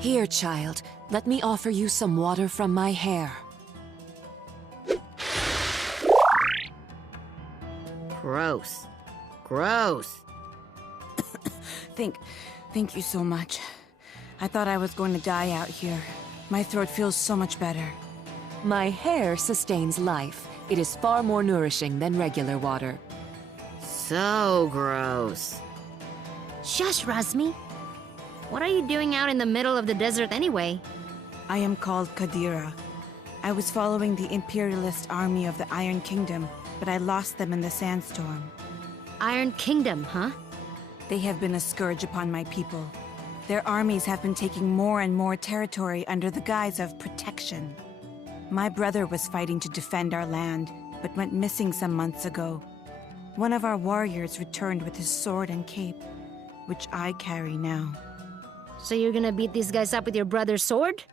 Here, child. Let me offer you some water from my hair. Gross. Gross. Thank you so much. I thought I was going to die out here. My throat feels so much better. My hair sustains life. It is far more nourishing than regular water. So gross. Shush, Razmi. What are you doing out in the middle of the desert anyway? I am called Kadira. I was following the imperialist army of the Iron Kingdom, but I lost them in the sandstorm. Iron Kingdom, huh? They have been a scourge upon my people. Their armies have been taking more and more territory under the guise of protection. My brother was fighting to defend our land, but went missing some months ago. One of our warriors returned with his sword and cape, which I carry now. So you're gonna beat these guys up with your brother's sword?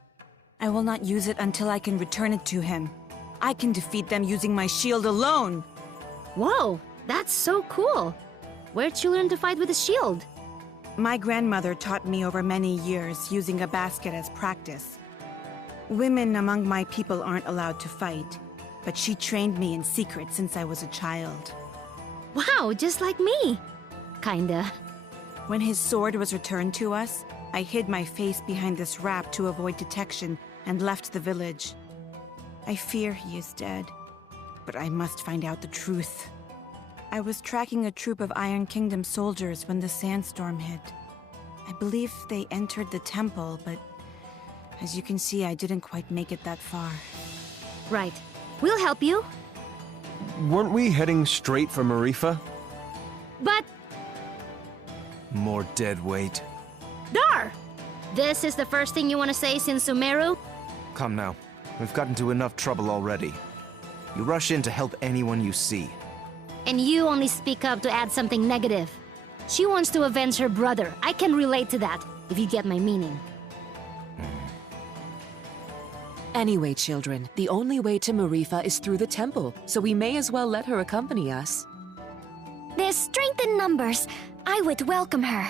I will not use it until I can return it to him. I can defeat them using my shield alone! Whoa, that's so cool! Where'd you learn to fight with a shield? My grandmother taught me over many years, using a basket as practice. Women among my people aren't allowed to fight, but she trained me in secret since I was a child. Wow, just like me! Kinda. When his sword was returned to us, I hid my face behind this wrap to avoid detection and left the village. I fear he is dead, but I must find out the truth. I was tracking a troop of Iron Kingdom soldiers when the sandstorm hit. I believe they entered the temple, but as you can see, I didn't quite make it that far. Right. We'll help you. Weren't we heading straight for Marifa? But... More dead weight. Dar! This is the first thing you want to say since Sumeru? Come now. We've gotten into enough trouble already. You rush in to help anyone you see. And you only speak up to add something negative. She wants to avenge her brother. I can relate to that, if you get my meaning. Anyway, children, the only way to Marifa is through the temple, so we may as well let her accompany us. There's strength in numbers. I would welcome her.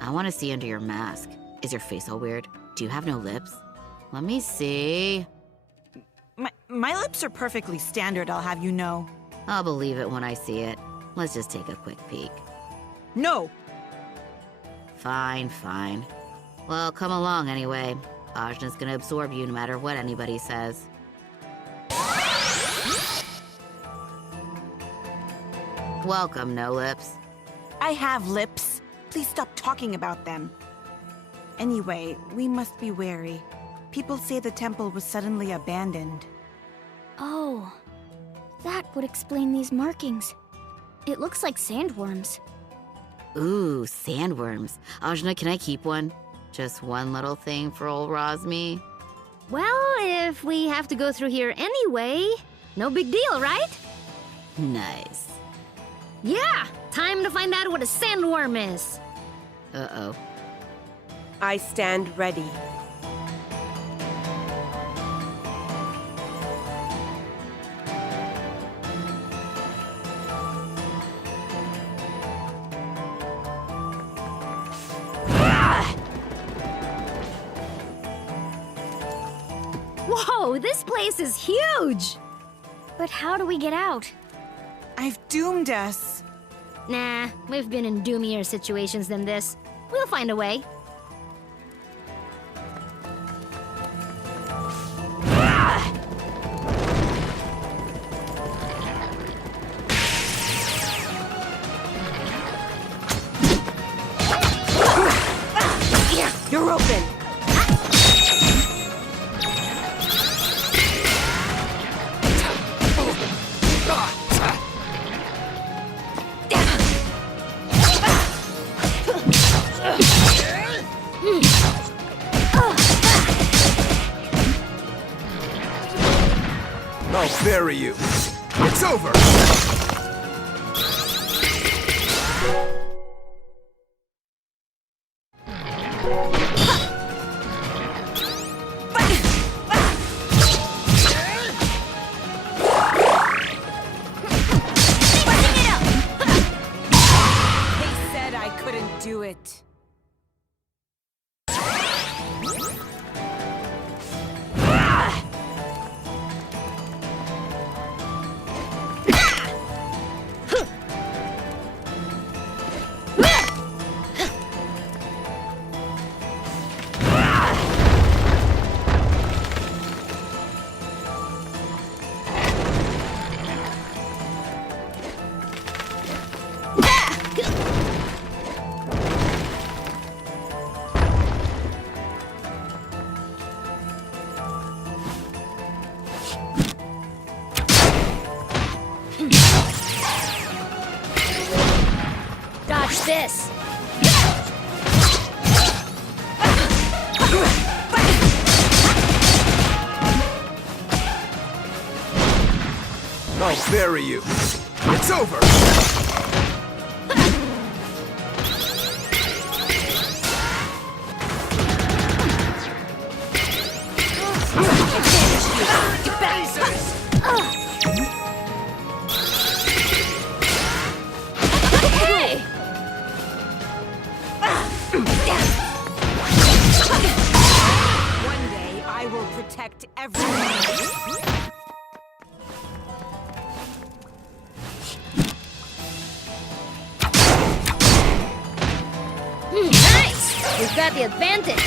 I want to see under your mask. Is your face all weird? Do you have no lips? Let me see. My lips are perfectly standard, I'll have you know. I'll believe it when I see it. Let's just take a quick peek. No! Fine, fine. Well, come along anyway. Ajna's gonna absorb you no matter what anybody says. Welcome, No Lips. I have lips. Please stop talking about them. Anyway, we must be wary. People say the temple was suddenly abandoned. Oh, that would explain these markings. It looks like sandworms. Ooh, sandworms. Ajna, can I keep one? Just one little thing for old Razmi? Well, if we have to go through here anyway, no big deal, right? Nice. Yeah, time to find out what a sandworm is. Uh-oh. I stand ready. Whoa, this place is huge! But how do we get out? I've doomed us. Nah, we've been in doomier situations than this. We'll find a way. You're open. I'll bury you. It's over. They said I couldn't do it. this! I'll bury you. It's over. Hey! One day, I will protect everyone. Nice! We've got the advantage!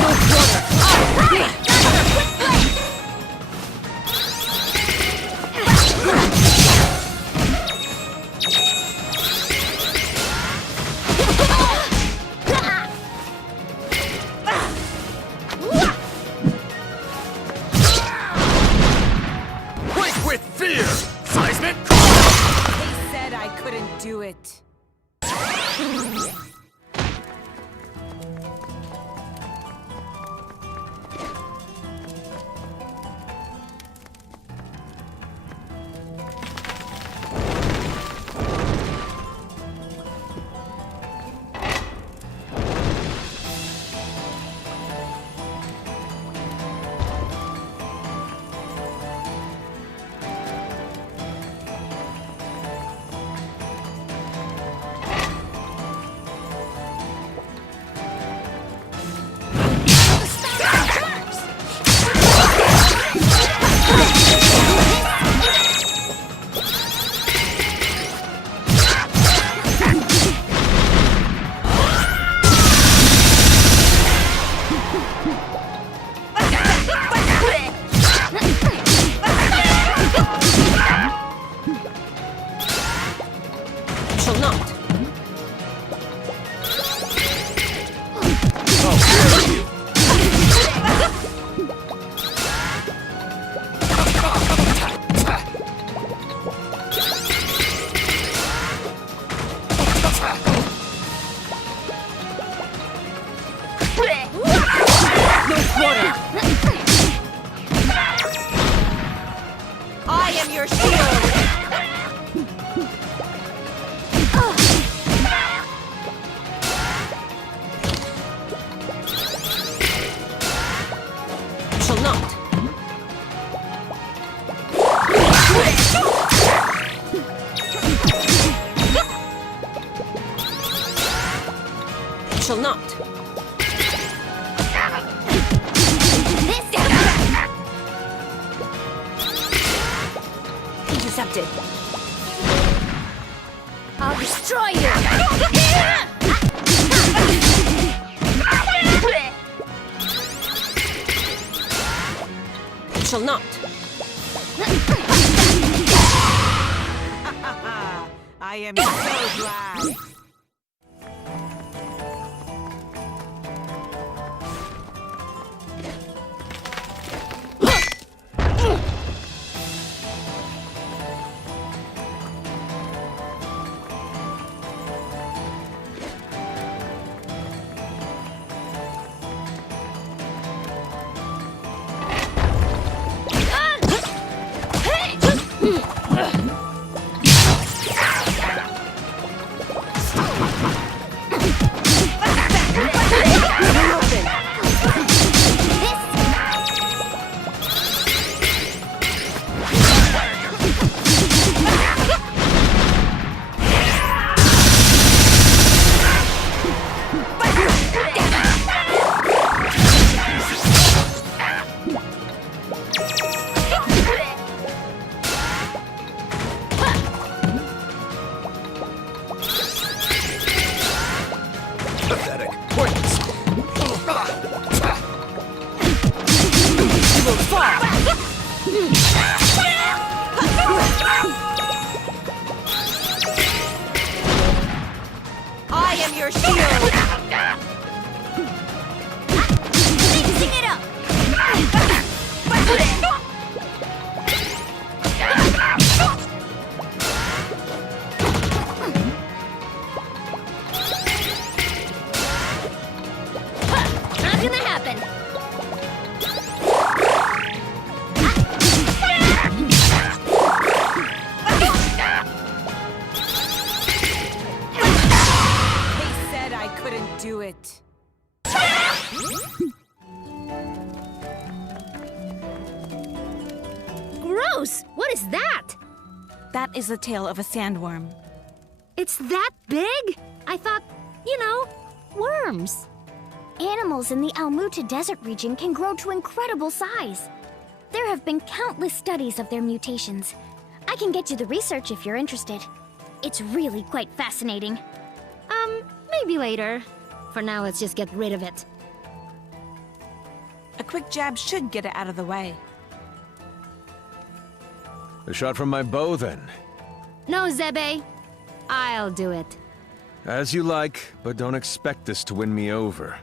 No brother! Quake with fear! Seismic! They said I couldn't do it. Shall not. I am your shield. Shall not. Shall not. Intercepted. I'll destroy you! Shall not. I am so glad. Pathetic. Pointless. You will fall. I am your shield. Mixing it up! it. Gross! What is that? That is the tail of a sandworm. It's that big? I thought, worms. Animals in the Almuta Desert region can grow to incredible size. There have been countless studies of their mutations. I can get you the research if you're interested. It's really quite fascinating. Maybe later. For now, let's just get rid of it. A quick jab should get it out of the way. A shot from my bow, then. No, Zebe. I'll do it. As you like, but don't expect this to win me over.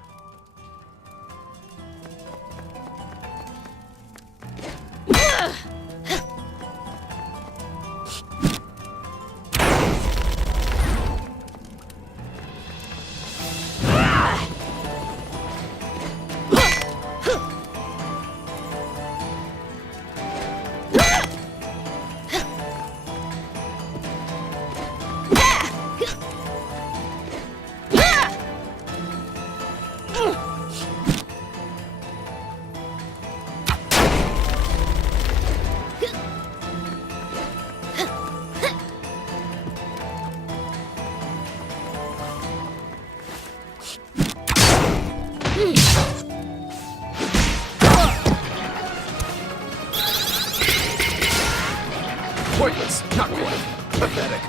Pointless, not quite. Pathetic.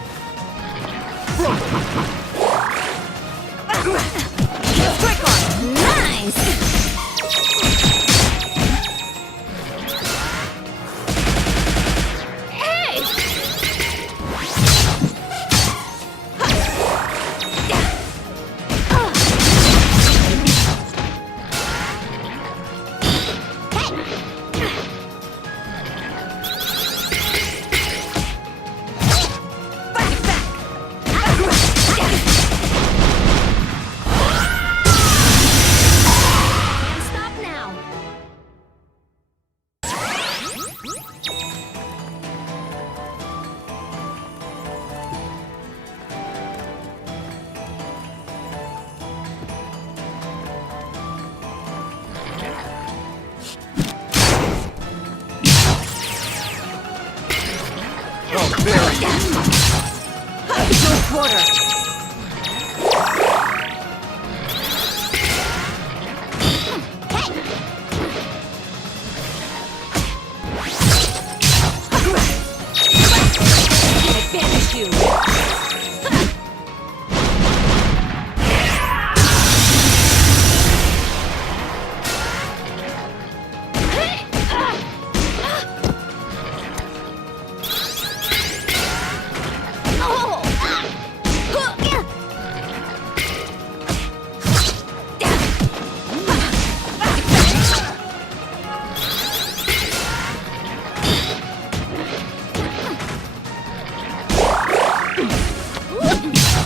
Nice!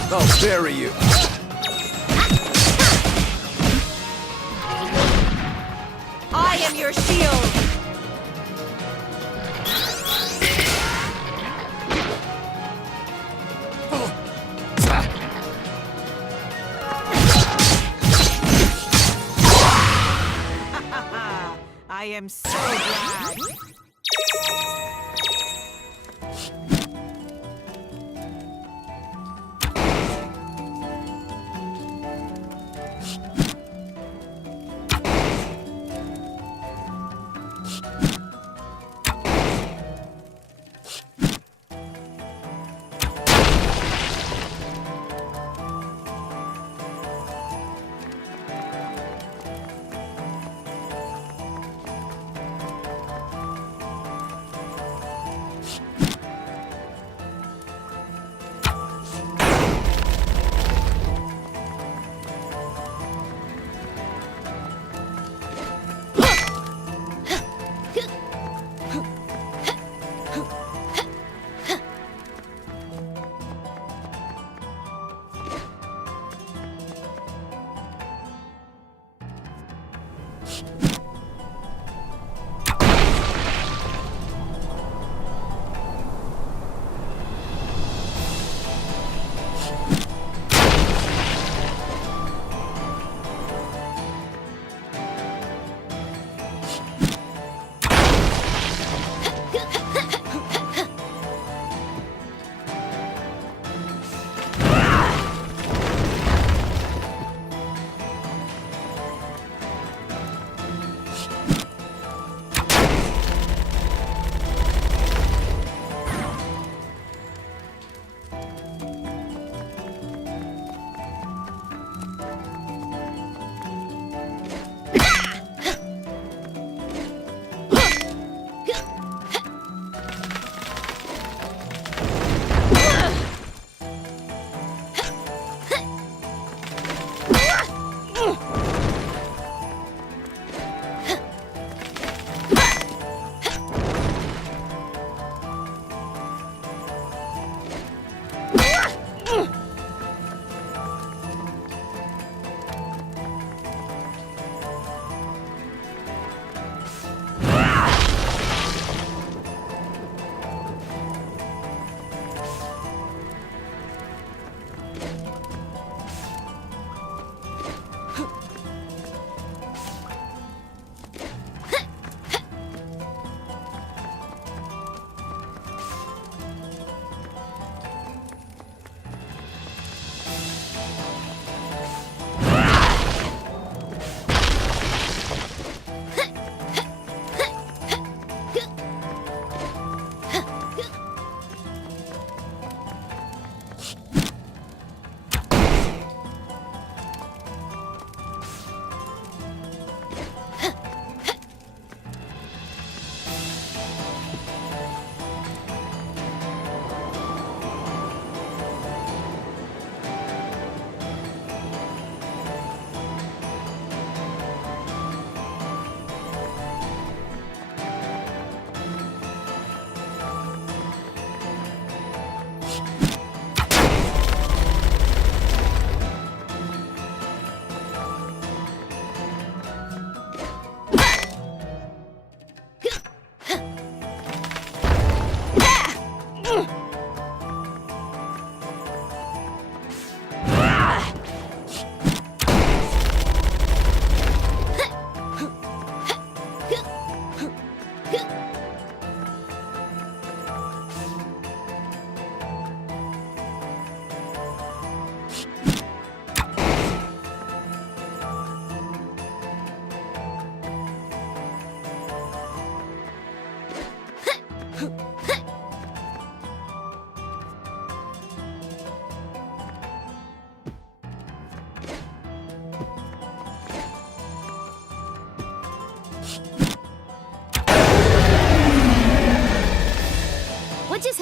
I'll bury you. I am your shield. I am so glad.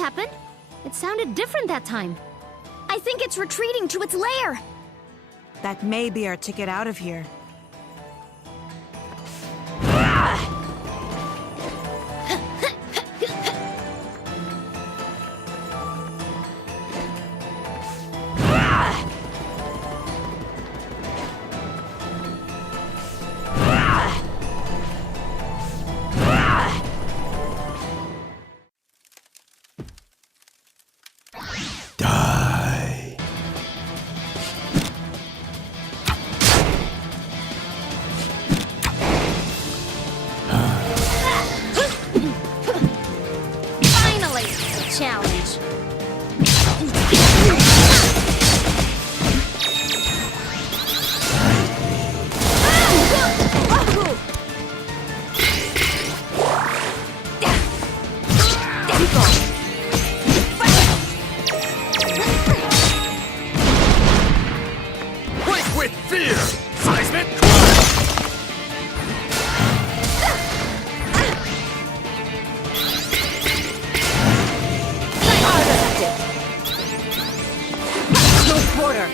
happened? It sounded different that time. I think it's retreating to its lair. That may be our ticket out of here. Finally, a challenge. Quake with fear! Seismic Quarter.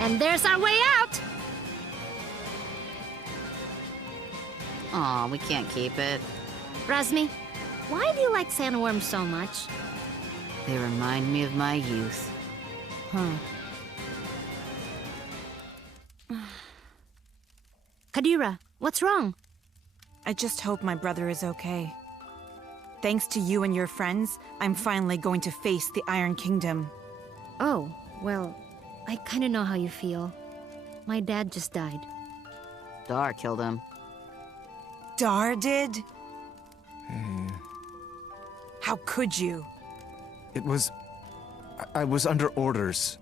And there's our way out! Aw, we can't keep it. Razmi, why do you like sandworms so much? They remind me of my youth. Huh. Kadira, what's wrong? I just hope my brother is okay. Thanks to you and your friends, I'm finally going to face the Iron Kingdom. Oh, well, I kinda know how you feel. My dad just died. Dar killed him. Dar did? How could you? It was... I was under orders.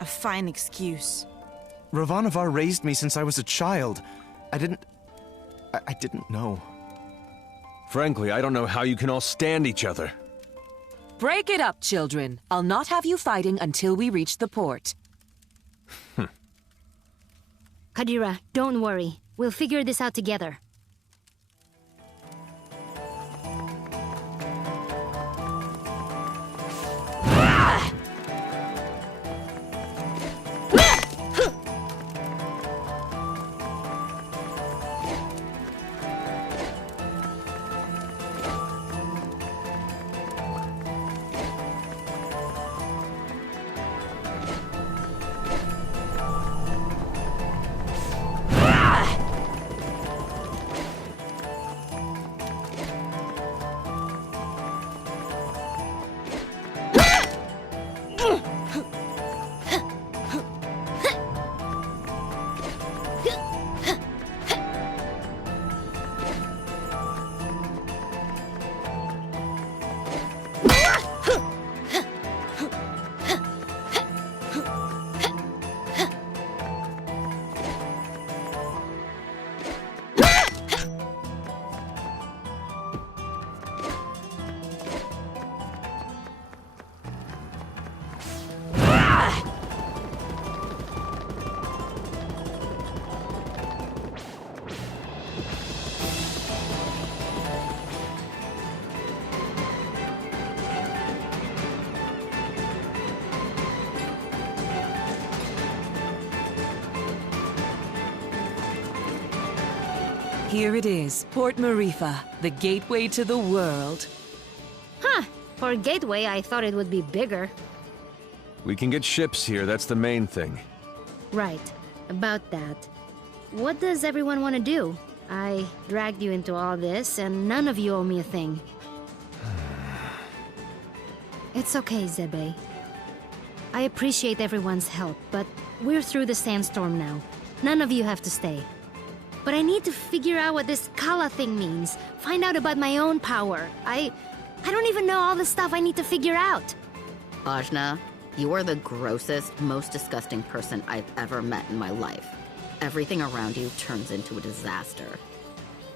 A fine excuse. Ravanavar raised me since I was a child. I didn't know. Frankly, I don't know how you can all stand each other. Break it up, children. I'll not have you fighting until we reach the port. Kadira, don't worry. We'll figure this out together. Here it is, Port Marifa, the gateway to the world. Huh. For a gateway, I thought it would be bigger. We can get ships here, that's the main thing. Right. About that. What does everyone want to do? I dragged you into all this, and none of you owe me a thing. It's okay, Zebe. I appreciate everyone's help, but we're through the sandstorm now. None of you have to stay. But I need to figure out what this Kala thing means. Find out about my own power. I don't even know all the stuff I need to figure out. Ajna, you are the grossest, most disgusting person I've ever met in my life. Everything around you turns into a disaster.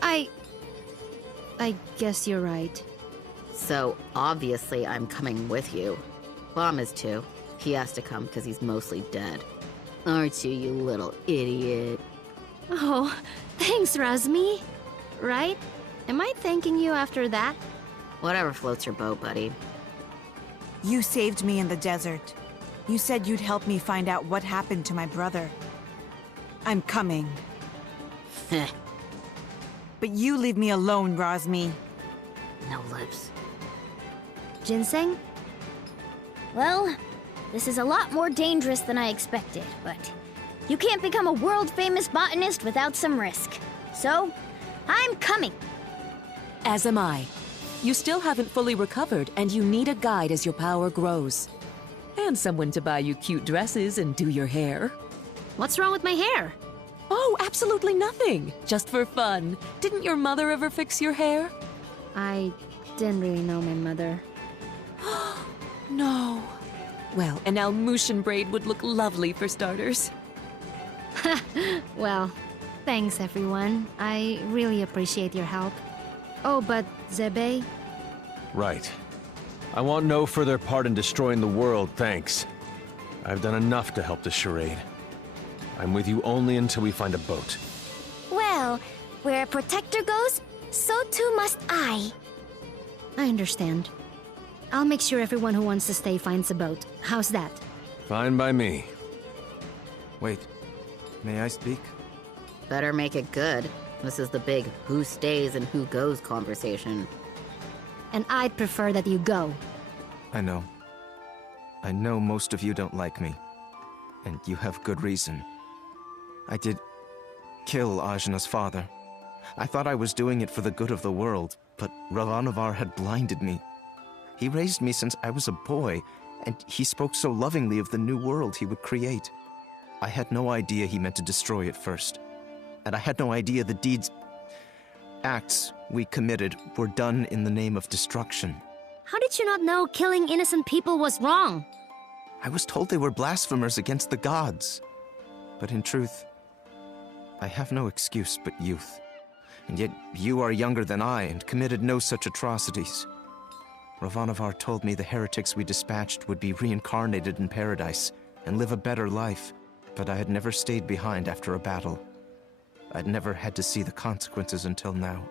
I guess you're right. So, obviously, I'm coming with you. Bom is too. He has to come because he's mostly dead. Aren't you, you little idiot? Oh, thanks, Razmi. Right? Am I thanking you after that? Whatever floats your boat, buddy. You saved me in the desert. You said you'd help me find out what happened to my brother. I'm coming. Heh. But you leave me alone, Razmi. No lips. Ginseng? Well, this is a lot more dangerous than I expected, but you can't become a world-famous botanist without some risk. So, I'm coming. As am I. You still haven't fully recovered, and you need a guide as your power grows. And someone to buy you cute dresses and do your hair. What's wrong with my hair? Oh, absolutely nothing. Just for fun. Didn't your mother ever fix your hair? I didn't really know my mother. No. Well, an Almutian braid would look lovely for starters. Well, thanks everyone. I really appreciate your help. Oh, but Zebe? Right. I want no further part in destroying the world, thanks. I've done enough to help this charade. I'm with you only until we find a boat. Well, where a protector goes, so too must I. I understand. I'll make sure everyone who wants to stay finds a boat. How's that? Fine by me. Wait, may I speak? Better make it good. This is the big who stays and who goes conversation. And I'd prefer that you go. I know. I know most of you don't like me. And you have good reason. I did kill Ajna's father. I thought I was doing it for the good of the world, but Ravanavar had blinded me. He raised me since I was a boy, and he spoke so lovingly of the new world he would create. I had no idea he meant to destroy it first. And I had no idea the acts we committed were done in the name of destruction. How did you not know killing innocent people was wrong? I was told they were blasphemers against the gods. But in truth, I have no excuse but youth. And yet you are younger than I and committed no such atrocities. Ravanavar told me the heretics we dispatched would be reincarnated in paradise and live a better life, but I had never stayed behind after a battle. I'd never had to see the consequences until now.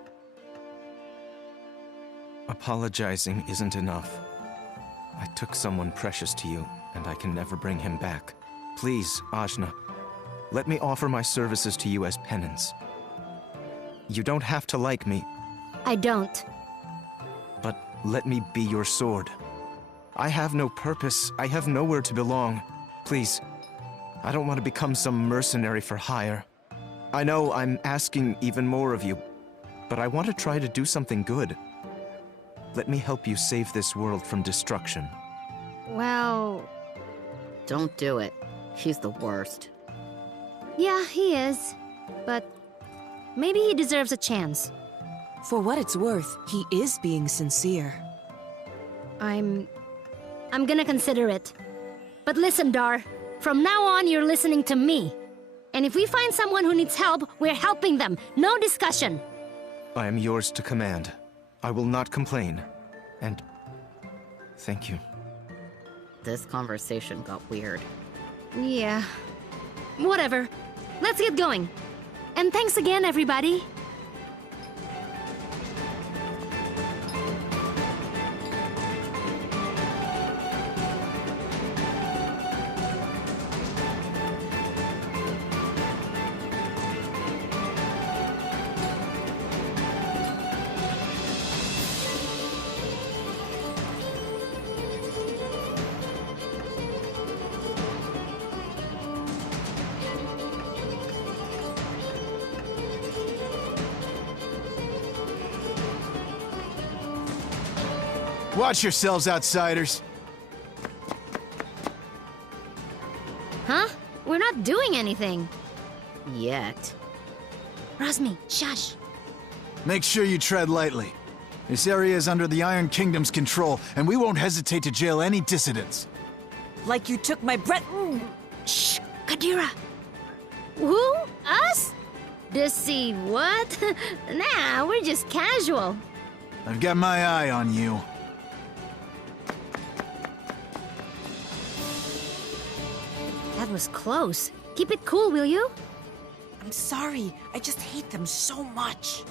Apologizing isn't enough. I took someone precious to you, and I can never bring him back. Please, Ajna, let me offer my services to you as penance. You don't have to like me. I don't. But let me be your sword. I have no purpose. I have nowhere to belong. Please, I don't want to become some mercenary for hire. I know I'm asking even more of you, but I want to try to do something good. Let me help you save this world from destruction. Well... Don't do it. He's the worst. yeah, he is. But maybe he deserves a chance. For what it's worth, he is being sincere. I'm gonna consider it. But listen, Dar. From now on, you're listening to me. And if we find someone who needs help, we're helping them. No discussion. I am yours to command. I will not complain. And thank you. This conversation got weird. Yeah. Whatever. Let's get going. And thanks again, everybody. Watch yourselves, outsiders. Huh? We're not doing anything. Yet. Rasmi, shush. Make sure you tread lightly. This area is under the Iron Kingdom's control, and we won't hesitate to jail any dissidents. Like you took my breath. Shh, Kadira. Who? Us? Deceive what? Nah, we're just casual. I've got my eye on you. That was close. Keep it cool, will you? I'm sorry. I just hate them so much.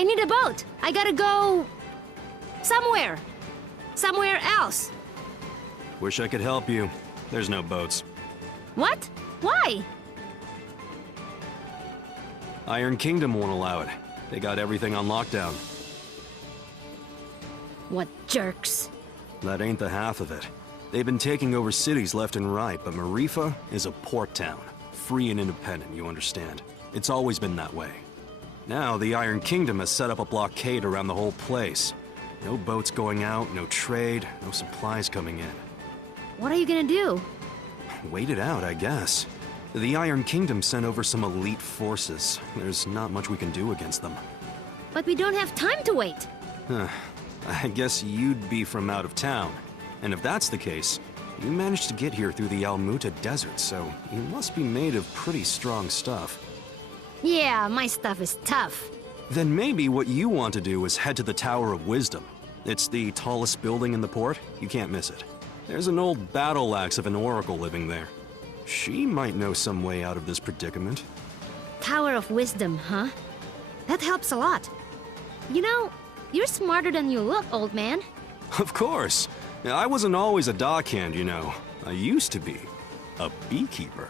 I need a boat. I gotta go... somewhere. Somewhere else. Wish I could help you. There's no boats. What? Why? Iron Kingdom won't allow it. They got everything on lockdown. What jerks. That ain't the half of it. They've been taking over cities left and right, but Marifa is a port town. Free and independent, you understand. It's always been that way. Now, the Iron Kingdom has set up a blockade around the whole place. No boats going out, no trade, no supplies coming in. What are you gonna do? Wait it out, I guess. The Iron Kingdom sent over some elite forces. There's not much we can do against them. But we don't have time to wait. I guess you'd be from out of town. And if that's the case, you managed to get here through the Almuta Desert, so you must be made of pretty strong stuff. Yeah, my stuff is tough. Then maybe what you want to do is head to the Tower of Wisdom. It's the tallest building in the port. You can't miss it. There's an old battle axe of an oracle living there. She might know some way out of this predicament. Tower of Wisdom, huh? That helps a lot. You know, you're smarter than you look, old man. Of course. I wasn't always a dockhand, you know. I used to be a beekeeper.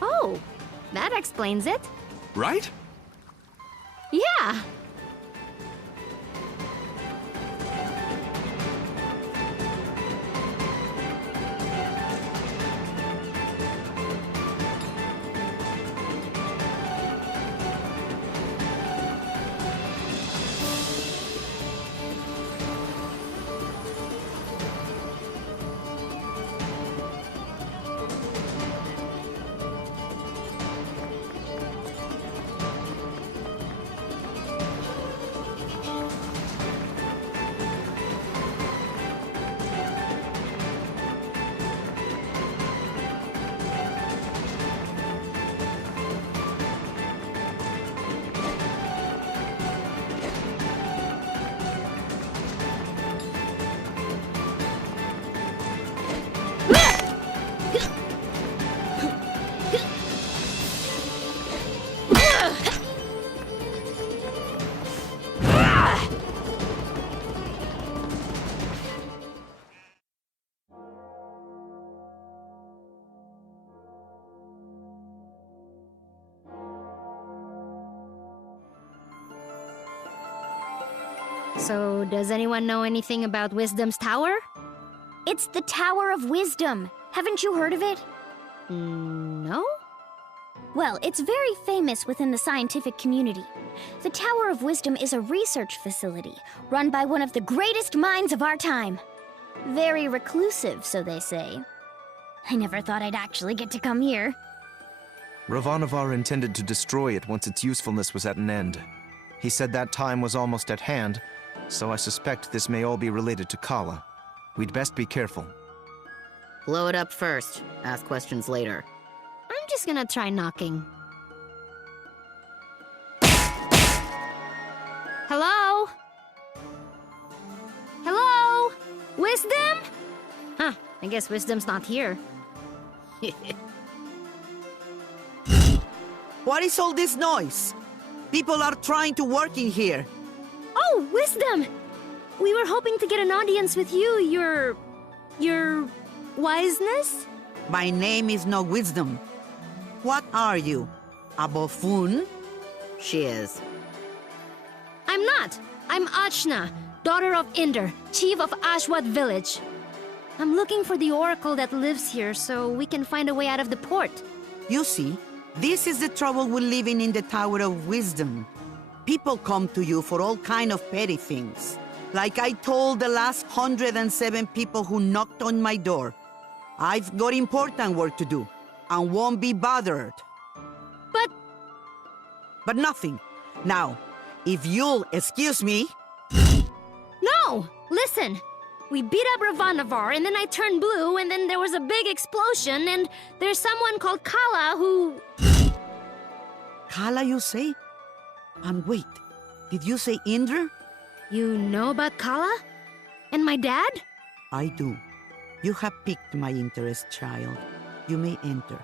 Oh, that explains it. Right? Yeah. So, does anyone know anything about Wisdom's Tower? It's the Tower of Wisdom. Haven't you heard of it? No? Well, it's very famous within the scientific community. The Tower of Wisdom is a research facility run by one of the greatest minds of our time. Very reclusive, so they say. I never thought I'd actually get to come here. Ravanavar intended to destroy it once its usefulness was at an end. He said that time was almost at hand, so I suspect this may all be related to Kala. We'd best be careful. Blow it up first. Ask questions later. I'm just gonna try knocking. Hello? Hello? Wisdom? Huh, I guess Wisdom's not here. What is all this noise? People are trying to work in here. Oh, Wisdom! We were hoping to get an audience with you, your wiseness? My name is no Wisdom. What are you? A buffoon? She is. I'm not. I'm Ajna, daughter of Inder, chief of Ashwat village. I'm looking for the oracle that lives here so we can find a way out of the port. You see, this is the trouble we're living in the Tower of Wisdom. People come to you for all kind of petty things. Like I told the last 107 people who knocked on my door. I've got important work to do, and won't be bothered. But nothing. Now, if you'll excuse me... No! Listen! We beat up Ravanavar, and then I turned blue, and then there was a big explosion, and there's someone called Kala who... Kala, you say? And wait, did you say Indra? You know about Kala? And my dad? I do. You have piqued my interest, child. You may enter.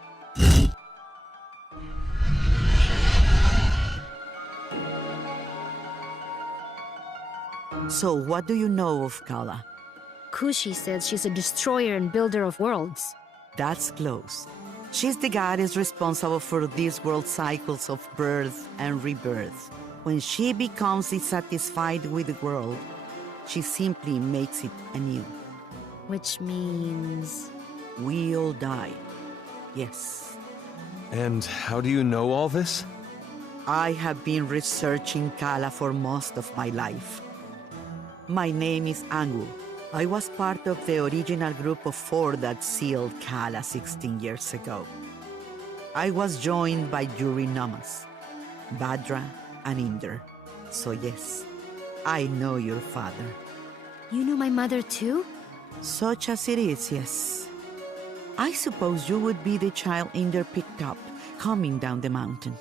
So, what do you know of Kala? Kushi said she's a destroyer and builder of worlds. That's close. She's the goddess responsible for these world cycles of birth and rebirth. When she becomes dissatisfied with the world, she simply makes it anew. Which means... We all die. Yes. And how do you know all this? I have been researching Kala for most of my life. My name is Angu. I was part of the original group of 4 that sealed Kala 16 years ago. I was joined by Yuri Namas, Badra, and Inder. So yes, I know your father. You know my mother too? Such as it is, yes. I suppose you would be the child Inder picked up, coming down the mountain.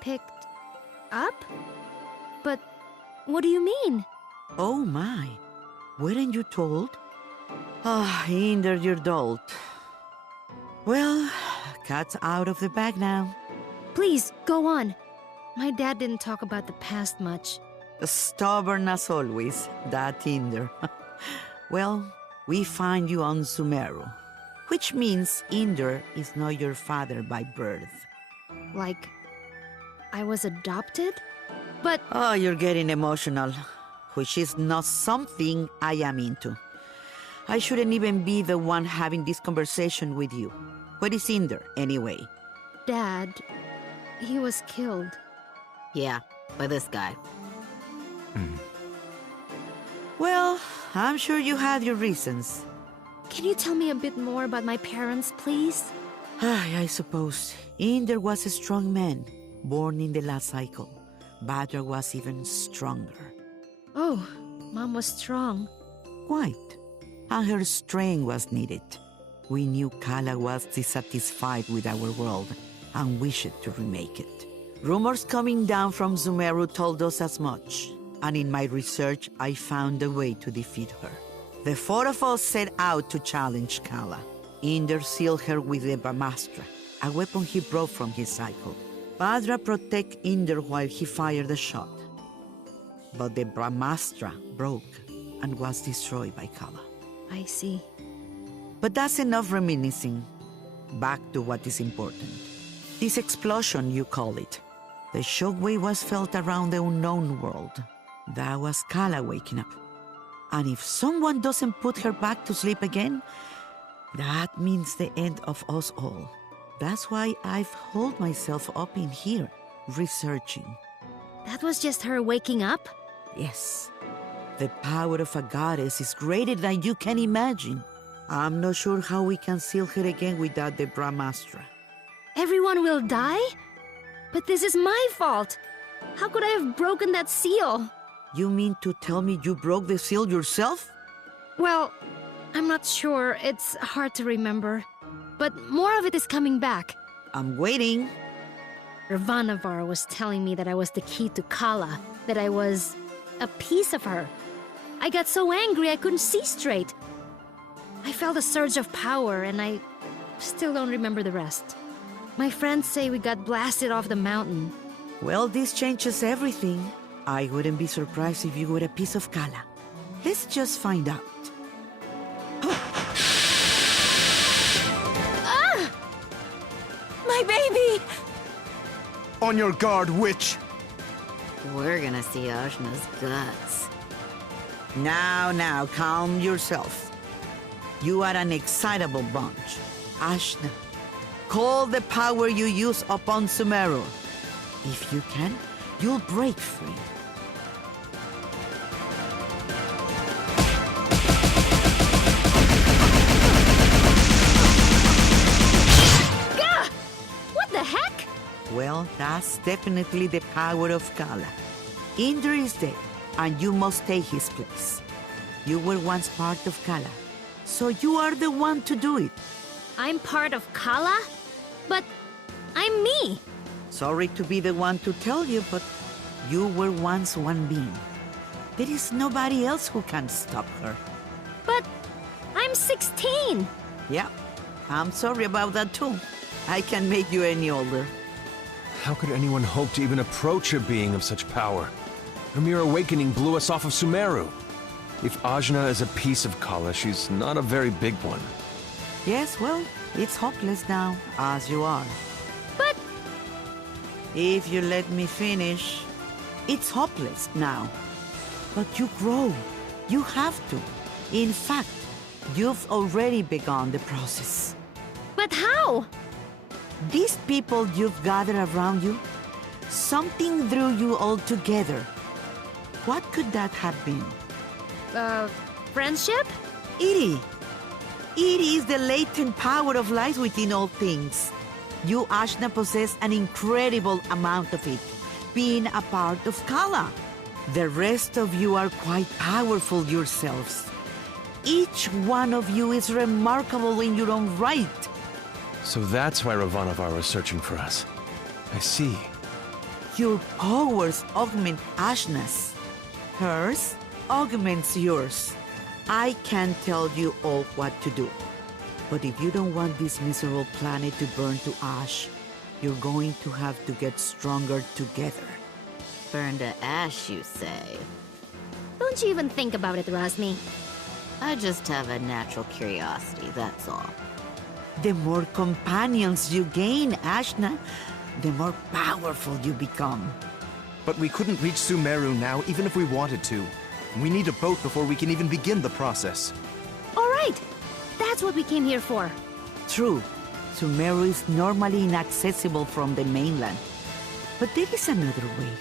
Picked up? But what do you mean? Oh my, weren't you told? Ah, Inder, you're dulled. Well, cat's out of the bag now. Please, go on. My dad didn't talk about the past much. Stubborn as always, that Inder. Well, we find you on Sumeru, which means Inder is not your father by birth. Like, I was adopted? But... Oh, you're getting emotional, which is not something I am into. I shouldn't even be the one having this conversation with you. Where is Inder, anyway? Dad, he was killed. Yeah, by this guy. Well, I'm sure you had your reasons. Can you tell me a bit more about my parents, please? I suppose. Inder was a strong man, born in the last cycle. Badra was even stronger. Oh, Mom was strong. Quite. And her strength was needed. We knew Kala was dissatisfied with our world and wished to remake it. Rumors coming down from Sumeru told us as much, and in my research I found a way to defeat her. The 4 of us set out to challenge Kala. Inder sealed her with the Brahmastra, a weapon he brought from his cycle. Badra protected Inder while he fired the shot. But the Brahmastra broke and was destroyed by Kala. I see. But that's enough reminiscing. Back to what is important. This explosion, you call it. The shockwave was felt around the unknown world. That was Kala waking up. And if someone doesn't put her back to sleep again, that means the end of us all. That's why I've holed myself up in here, researching. That was just her waking up? Yes. The power of a goddess is greater than you can imagine. I'm not sure how we can seal her again without the Brahmastra. Everyone will die? But this is my fault. How could I have broken that seal? You mean to tell me you broke the seal yourself? Well, I'm not sure. It's hard to remember. But more of it is coming back. I'm waiting. Ravanavar was telling me that I was the key to Kala, that I was a piece of her. I got so angry I couldn't see straight. I felt a surge of power, and I still don't remember the rest. My friends say we got blasted off the mountain. Well, this changes everything. I wouldn't be surprised if you were a piece of Kala. Let's just find out. Ah! My baby! On your guard, witch! We're gonna see Ajna's guts. Now, calm yourself. You are an excitable bunch. Ajna, call the power you use upon Sumeru. If you can, you'll break free. Gah! What the heck? Well, that's definitely the power of Kala. Inder is dead, and you must take his place. You were once part of Kala, so you are the one to do it. I'm part of Kala? But I'm me. Sorry to be the one to tell you, but you were once one being. There is nobody else who can stop her. But I'm 16. Yeah, I'm sorry about that too. I can make you any older. How could anyone hope to even approach a being of such power? Her mere awakening blew us off of Sumeru. If Ajna is a piece of Kala, she's not a very big one. Yes, well, it's hopeless now, as you are. But... If you let me finish, it's hopeless now. But you grow. You have to. In fact, you've already begun the process. But how? These people you've gathered around you, something drew you all together. What could that have been? Friendship? Iri. Iri is the latent power of life within all things. You, Ajna, possess an incredible amount of it, being a part of Kala. The rest of you are quite powerful yourselves. Each one of you is remarkable in your own right. So that's why Ravanavar was searching for us. I see. Your powers augment Ajna's. Hers augments yours. I can't tell you all what to do. But if you don't want this miserable planet to burn to ash, you're going to have to get stronger together. Burn to ash, you say? Don't you even think about it, Razmi. I just have a natural curiosity, that's all. The more companions you gain, Ajna, the more powerful you become. But we couldn't reach Sumeru now, even if we wanted to. We need a boat before we can even begin the process. All right. That's what we came here for. True. Sumeru is normally inaccessible from the mainland. But there is another way.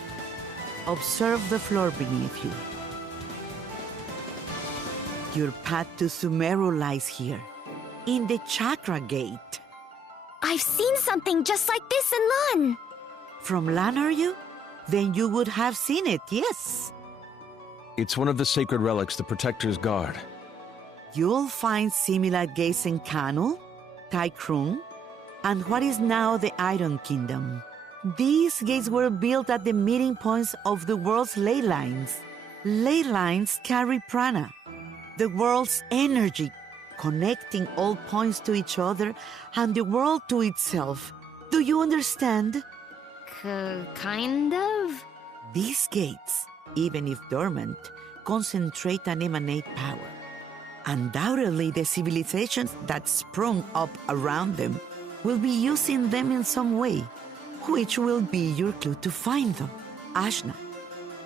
Observe the floor beneath you. Your path to Sumeru lies here, in the Chakra Gate. I've seen something just like this in Lan. From Lan, are you? Then you would have seen it, yes. It's one of the sacred relics the Protectors guard. You'll find similar gates in Kanu, Taikrung, and what is now the Iron Kingdom. These gates were built at the meeting points of the world's ley lines. Ley lines carry prana, the world's energy, connecting all points to each other and the world to itself. Do you understand? Kind of? These gates, even if dormant, concentrate and emanate power. Undoubtedly, the civilizations that sprung up around them will be using them in some way, which will be your clue to find them. Ajna,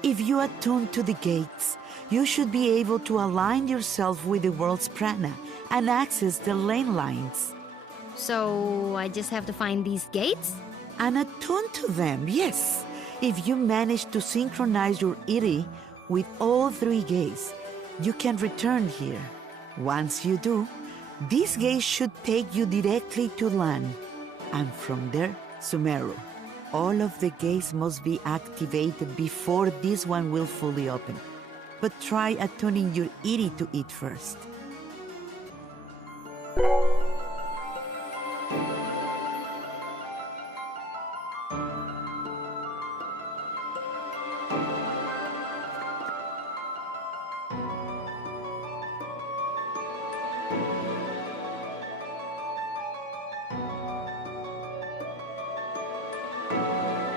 if you attune to the gates, you should be able to align yourself with the world's prana and access the lane lines. So I just have to find these gates? And attune to them, yes. If you manage to synchronize your Iri with all three gates, you can return here. Once you do, these gates should take you directly to Lan, and from there, Sumeru. All of the gates must be activated before this one will fully open. But try attuning your Iri to it first.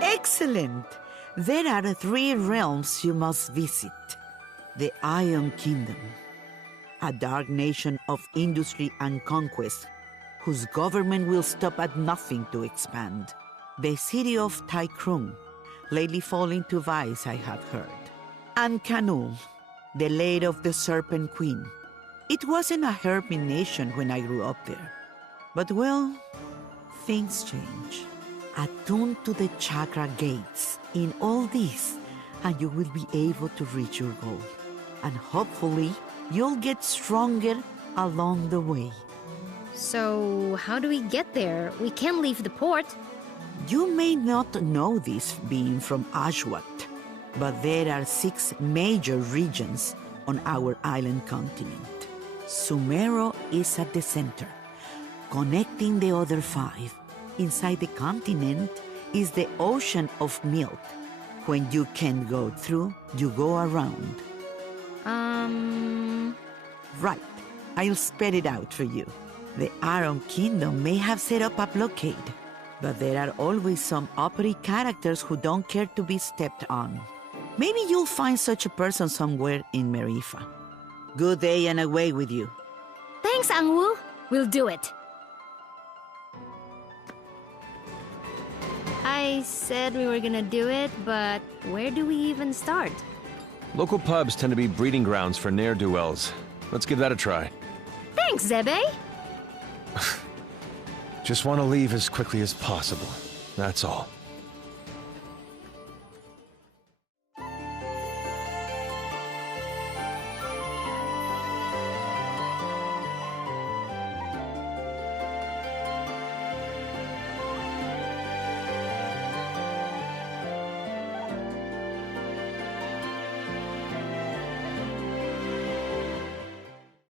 Excellent! There are 3 realms you must visit. The Iron Kingdom, a dark nation of industry and conquest, whose government will stop at nothing to expand. The city of Taikrung, lately falling to vice, I have heard. And Kanu, the land of the Serpent Queen. It wasn't a hermit nation when I grew up there. But well, things change. Attune to the chakra gates in all this, and you will be able to reach your goal. And hopefully, you'll get stronger along the way. So, how do we get there? We can't leave the port. You may not know this being from Ashwat, but there are 6 major regions on our island continent. Sumeru is at the center, connecting the other 5. Inside the continent is the ocean of milk. When you can't go through, you go around. Right. I'll spell it out for you. The Iron Kingdom may have set up a blockade, but there are always some uppity characters who don't care to be stepped on. Maybe you'll find such a person somewhere in Marifa. Good day and away with you. Thanks, Angwu. We'll do it. I said we were gonna do it, but where do we even start? Local pubs tend to be breeding grounds for ne'er-do-wells. Let's give that a try. Thanks, Zebe. Just want to leave as quickly as possible. That's all.